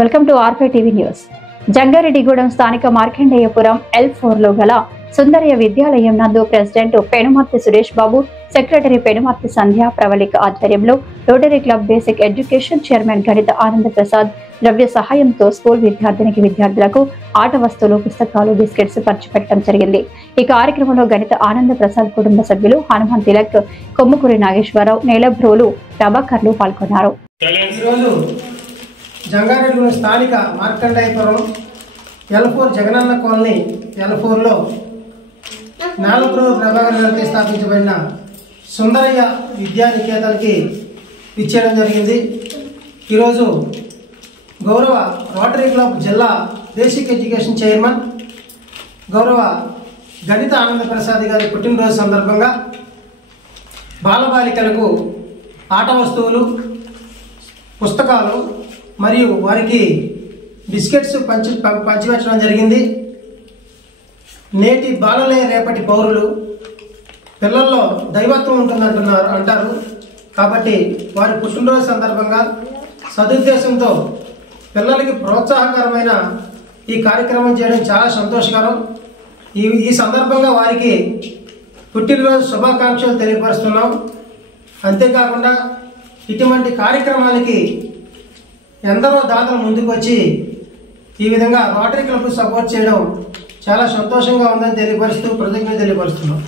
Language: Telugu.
Welcome to R5 TV news. Jangareddygudem స్థానిక మార్కండేయపురం L4 లో గల సుందరయ్య విద్యాలయం నందు ప్రెసిడెంట్ పెనుమర్తి సురేష్ బాబు, సెక్రటరీ పెనుమర్తి సంధ్య ప్రవళిక ఆధ్వర్యంలో rotary club basic education chairman గణిత ఆనంద ప్రసాద్ ద్రవ్య సహాయంతో స్కూల్ విద్యార్థులకు ఆట వస్తువులు, పుస్తకాలు, బిస్కెట్స్ పంచిపెట్టడం జరిగింది. ఈ కార్యక్రమంలో గణిత ఆనంద ప్రసాద్ కుటుంబ సభ్యులు హనుమాన్ తిలక్, కొమ్ముకూరి నాగేశ్వరరావు, నేలబ్రోలు ప్రభాకర్లు పాల్గొన్నారు. జంగారెడ్డిగూడెం స్థానిక మార్కండేయపురం L4 జగనన్న కాలనీ L4లో నేలబ్రోలు ప్రభాకర్ గారితో స్థాపించబడిన సుందరయ్య విద్యానికేతన్కి ఇచ్చేయడం జరిగింది. ఈరోజు గౌరవ రోటరీ క్లబ్ జిల్లా బేసిక్ ఎడ్యుకేషన్ చైర్మన్ గౌరవ గణిత ఆనంద ప్రసాద్ గారి పుట్టినరోజు సందర్భంగా బాలబాలికలకు ఆట వస్తువులు, పుస్తకాలు మరియు వారికి బిస్కెట్స్ పంచిపెట్టడం జరిగింది. నేటి బాలలే రేపటి పౌరులు, పిల్లల్లో దైవత్వం అంటారు. కాబట్టి వారి పుట్టినరోజు సందర్భంగా సదుద్దేశంతో పిల్లలకి ప్రోత్సాహకరమైన ఈ కార్యక్రమం చేయడం చాలా సంతోషకరం. ఈ సందర్భంగా వారికి పుట్టినరోజు శుభాకాంక్షలు తెలియపరుస్తున్నాం. అంతేకాకుండా ఇటువంటి కార్యక్రమాలకి ఎందరో దాతలు ముందుకు వచ్చి ఈ విధంగా రోటరీ క్లబ్ సపోర్ట్ చేయడం చాలా సంతోషంగా ఉందని తెలియపరుస్తూ కృతజ్ఞతలు తెలియపరుస్తున్నాం.